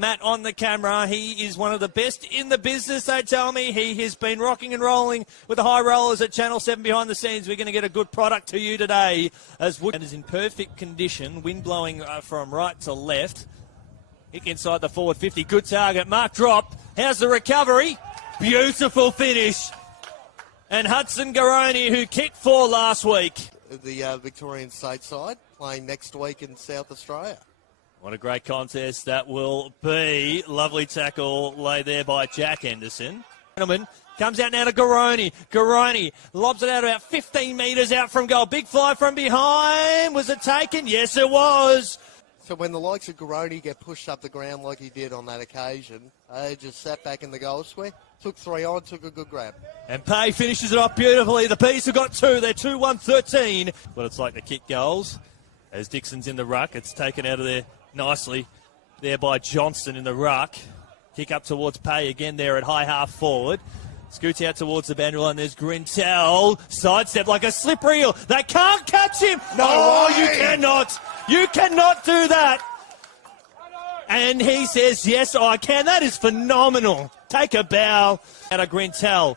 Matt on the camera. He is one of the best in the business, they tell me. He has been rocking and rolling with the high rollers at Channel 7 behind the scenes. We're going to get a good product to you today as Wood is in perfect condition. Wind blowing from right to left. Kick inside the forward 50. Good target. Mark drop. How's the recovery? Beautiful finish. And Hudson Garoni, who kicked 4 last week. The Victorian state side playing next week in South Australia. What a great contest that will be. Lovely tackle laid there by Jack Henderson. Gentleman comes out now to Garoni. Garoni lobs it out about 15 metres out from goal. Big fly from behind. Was it taken? Yes, it was. So when the likes of Garoni get pushed up the ground like he did on that occasion, they just sat back in the goal square, took 3 on, took a good grab. And Pay finishes it off beautifully. The Bees have got 2. They're 2-1-13. What it's like to kick goals. As Dixon's in the ruck, it's taken out of there nicely there by Johnston in the ruck. Kick up towards Pay again there at high half forward. Scoots out towards the boundary line. There's Grintel. Sidestep like a slip reel. They can't catch him. No, you cannot. You cannot do that. And he says, yes, I can. That is phenomenal. Take a bow out of Grintel.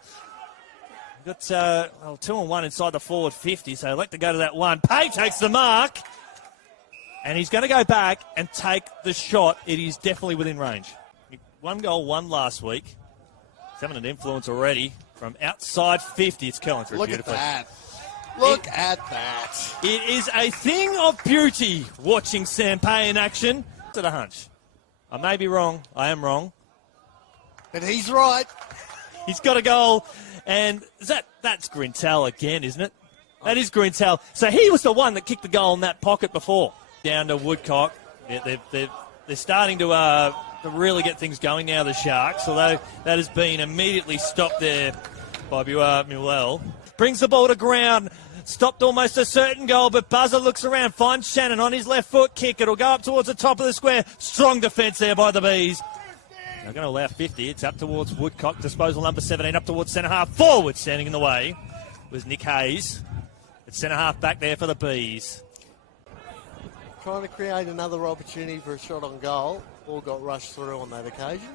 Got 2-1 inside the forward 50, so I'd like to go to that one. Pay takes the mark. And he's going to go back and take the shot. It is definitely within range. 1 goal, 1 last week. He's having an influence already from outside 50. It's curling through beautifully. Look at that. It is a thing of beauty watching Sam Pay in action. To the hunch. I may be wrong. I am wrong. But he's right. He's got a goal. And that's Grintel again, isn't it? That is Grintel. So he was the one that kicked the goal in that pocket before. Down to Woodcock. They're starting to really get things going now, the Sharks, although that has been immediately stopped there by Muel. Brings the ball to ground. Stopped almost a certain goal, but Buzzer looks around, finds Shannon on his left foot kick. It'll go up towards the top of the square. Strong defence there by the Bees. They're going to allow 50. It's up towards Woodcock. Disposal number 17 up towards centre half. Forward standing in the way was Nick Hayes. It's centre half back there for the Bees. Trying to create another opportunity for a shot on goal. All got rushed through on that occasion.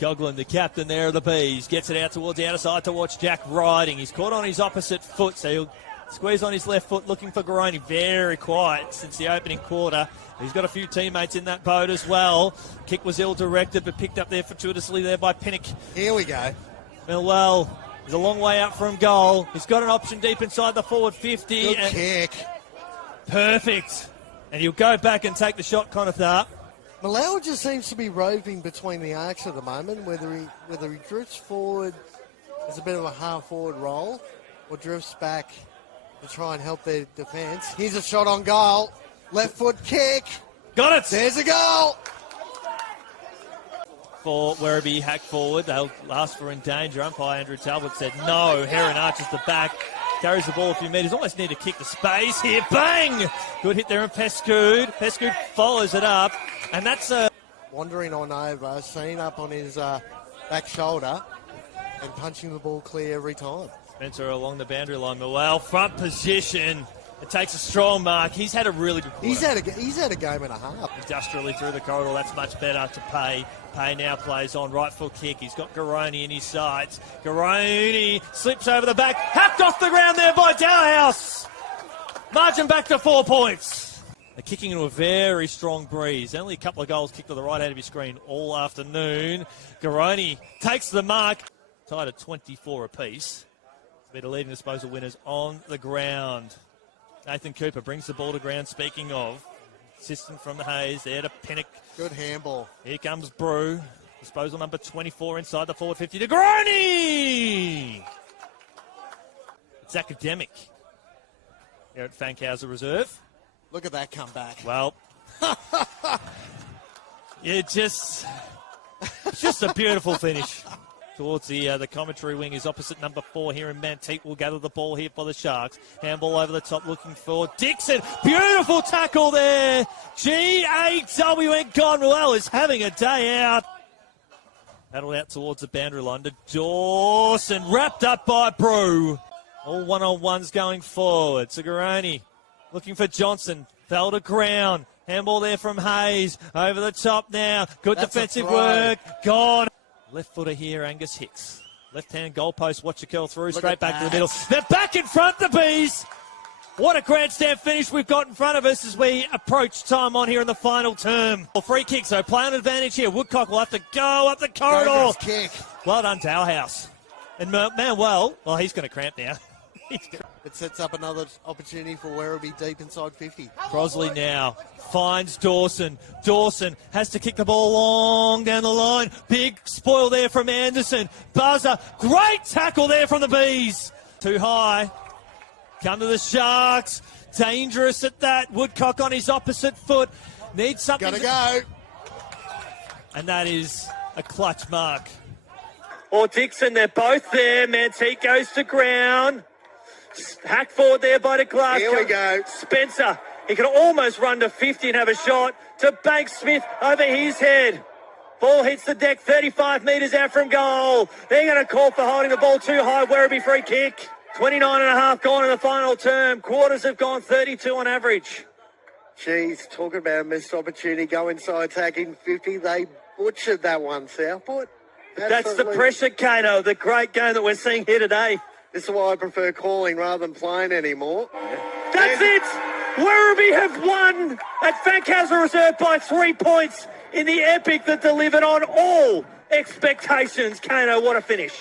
Coughlin, the captain there of the Bees, gets it out towards the outer side to watch Jack riding. He's caught on his opposite foot, so he'll squeeze on his left foot looking for Garoni. Very quiet since the opening quarter. He's got a few teammates in that boat as well. Kick was ill-directed, but picked up there fortuitously there by Pinnock. Here we go. Millwell is a long way out from goal. He's got an option deep inside the forward 50. Good kick. Perfect. And he'll go back and take the shot, Conatharp. Mallow just seems to be roving between the arcs at the moment, whether he drifts forward as a bit of a half-forward roll or drifts back to try and help their defence. Here's a shot on goal. Left foot kick. Got it. There's a goal. For Werribee, hack forward. They'll ask for in danger. Umpire Andrew Talbot said no. Heron arches the back. Carries the ball a few metres. Almost need to kick the space here. Bang! Good hit there on Pescoud. Pescoud follows it up. And that's a... Wandering on over, seen up on his back shoulder and punching the ball clear every time. Spencer along the boundary line. Millwell, front position. It takes a strong mark. He's had a really good quarter. He's had a game and a half. Industrially through the corridor. That's much better to Pay. Pay now plays on right foot kick. He's got Garoni in his sights. Garoni slips over the back. Hacked off the ground there by Dowhouse. Margin back to 4 points. They're kicking into a very strong breeze. Only a couple of goals kicked to the right hand of your screen all afternoon. Garoni takes the mark. Tied at 24 apiece. Be the leading disposal winners on the ground. Nathan Cooper brings the ball to ground. Speaking of, assistant from the Hayes there to Pinnock. Good handball. Here comes Brew. Disposal number 24 inside the forward 50 to Garoni. It's academic here at Fankhauser Reserve. Look at that comeback. Well, it's just a beautiful finish. Towards the commentary wing is opposite number 4 here in Manteep. Will gather the ball here for the Sharks. Handball over the top looking for Dixon. Beautiful tackle there. G-A-W and Conwell is having a day out. Battled out towards the boundary line to Dawson. Wrapped up by Brew. All one-on-ones going forward. Sigaroni looking for Johnson. Fell to ground. Handball there from Hayes. Over the top now. Good That's defensive a throw. work. Gone. Left footer here, Angus Hicks. Left-hand goalpost. Watch it curl through. Straight at back to the that. middle. They're back in front, the Bees. What a grandstand finish we've got in front of us as we approach time on here in the final term. Well, free kick, so play on advantage here. Woodcock will have to go up the corridor. Dangerous kick. Well done, Dalhouse. And Manuel, well, he's going to cramp now. It sets up another opportunity for Werribee deep inside 50. Crosley now finds Dawson. Dawson has to kick the ball long down the line. Big spoil there from Anderson. Buzzer. Great tackle there from the Bees. Too high. Come to the Sharks. Dangerous at that. Woodcock on his opposite foot. Needs something. Gotta go. And that is a clutch mark. Or Dixon, they're both there. Manteet goes to ground. Hack forward there by the glass. Here we go. Spencer, he can almost run to 50 and have a shot to Banks Smith over his head. Ball hits the deck 35 metres out from goal. They're going to call for holding the ball too high. Werribee free kick. 29 and a half gone in the final term. Quarters have gone 32 on average. Jeez, talking about a missed opportunity, go inside, tagging 50. They butchered that one, Southport. That's the pressure, Kato, the great game that we're seeing here today. This is why I prefer calling rather than playing anymore. That's it! Werribee have won at Fankhauser Reserve by 3 points in the epic that delivered on all expectations. Kato, what a finish.